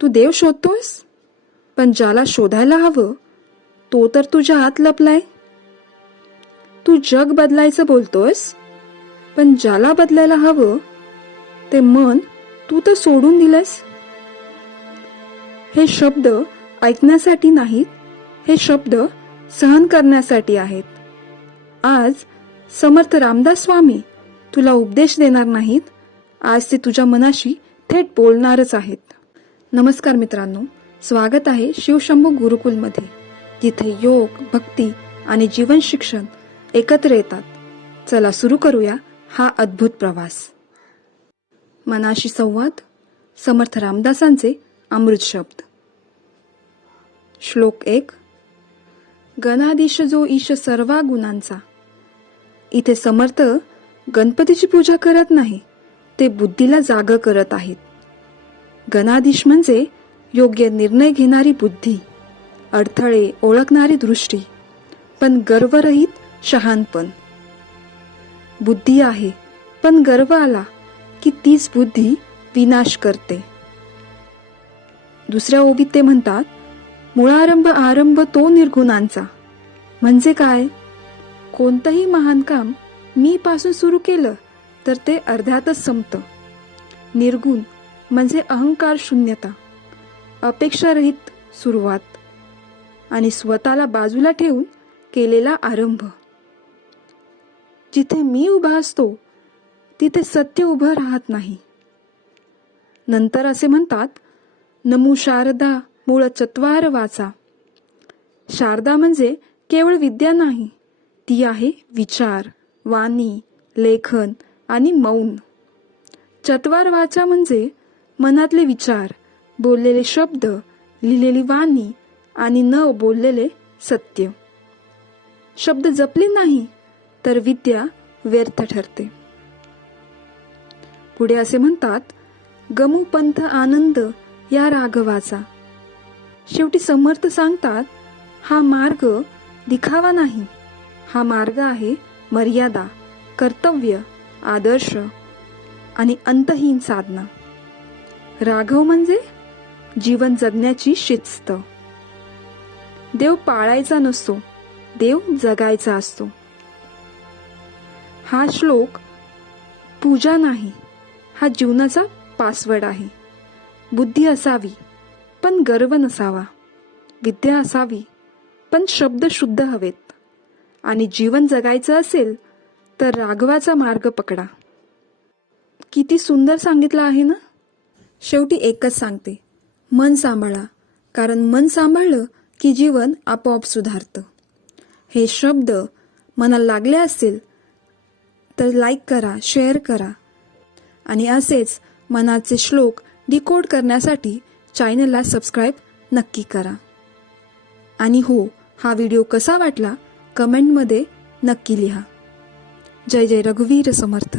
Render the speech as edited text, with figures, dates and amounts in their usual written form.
तू देव शोधतोयस, पण ज्याला शोधायला हवं तो तर तुझ्या आत लपलाय. तू जग बदलायचं बोलतोयस, पण ज्याला बदलायला हवं ते मन तू तर सोडून दिलंस. हे शब्द ऐकण्यासाठी नाहीत, हे शब्द सहन करण्यासाठी आहेत. आज समर्थ रामदास स्वामी तुला उपदेश देणार नाहीत, आज ते तुझ्या मनाशी थेट बोलणारच आहेत. नमस्कार मित्रांनो, स्वागत आहे शिवशंभू गुरुकुलमध्ये, जिथे योग, भक्ती आणि जीवन शिक्षण एकत्र येतात. चला सुरू करूया हा अद्भुत प्रवास. मनाशी संवाद, समर्थ रामदासांचे अमृत शब्द. श्लोक 1. गणाधीश जो ईश सर्वा गुणांचा. इथे समर्थ गणपतीची पूजा करत नाही, ते बुद्धीला जाग करत आहेत. गणाधीश म्हणजे योग्य निर्णय घेणारी बुद्धी, अडथळे ओळखणारी दृष्टी, पण गर्वरहित शहाणपण. बुद्धी आहे पण गर्व आला की तीच बुद्धी विनाश करते. दुसऱ्या ओबीत ते म्हणतात, मुळारंभ आरंभ तो निर्गुणांचा. म्हणजे काय? कोणतंही महान काम मी पासून सुरू केलं तर ते अर्ध्यातच संपतं. निर्गुण म्हणजे अहंकार शून्यता, अपेक्षारहित सुरुवात आणि स्वतःला बाजूला ठेवून केलेला आरंभ. जिथे मी उभा असतो तिथे सत्य उभं राहत नाही. नंतर असे म्हणतात, नमो शारदा मूळ चत्वार वाचा. शारदा म्हणजे केवळ विद्या नाही, ती आहे विचार, वाणी, लेखन आणि मौन. चत्वार वाचा म्हणजे मनातले विचार, बोललेले शब्द, लिहिलेली वाणी आणि न बोललेले सत्य. शब्द जपले नाही तर विद्या व्यर्थ ठरते. पुढे असे म्हणतात, गमू पंथ आनंद या राघवाचा. शेवटी समर्थ सांगतात, हा मार्ग दिखावा नाही, हा मार्ग आहे मर्यादा, कर्तव्य, आदर्श आणि अंतहीन साधना. राघव म्हणजे जीवन जगण्याची शिस्त. देव पाळायचा नसतो, देव जगायचा असतो. हा श्लोक पूजा नाही, हा जीवनाचा पासवर्ड आहे. बुद्धी असावी पण गर्व नसावा, विद्या असावी पण शब्द शुद्ध हवेत, आणि जीवन जगायचं असेल तर राघवाचा मार्ग पकडा. किती सुंदर सांगितलं आहे ना. शेवटी एकच सांगते, मन सांभाळा, कारण मन सांभाळलं की जीवन आपोआप सुधारतं. हे शब्द मनाला लागले असतील तर लाईक करा, शेअर करा आणि असेच मनाचे श्लोक डिकोड करण्यासाठी चॅनलला सबस्क्राईब नक्की करा. आणि हो, हा व्हिडिओ कसा वाटला कमेंटमध्ये नक्की लिहा. जय जय रघुवीर समर्थ.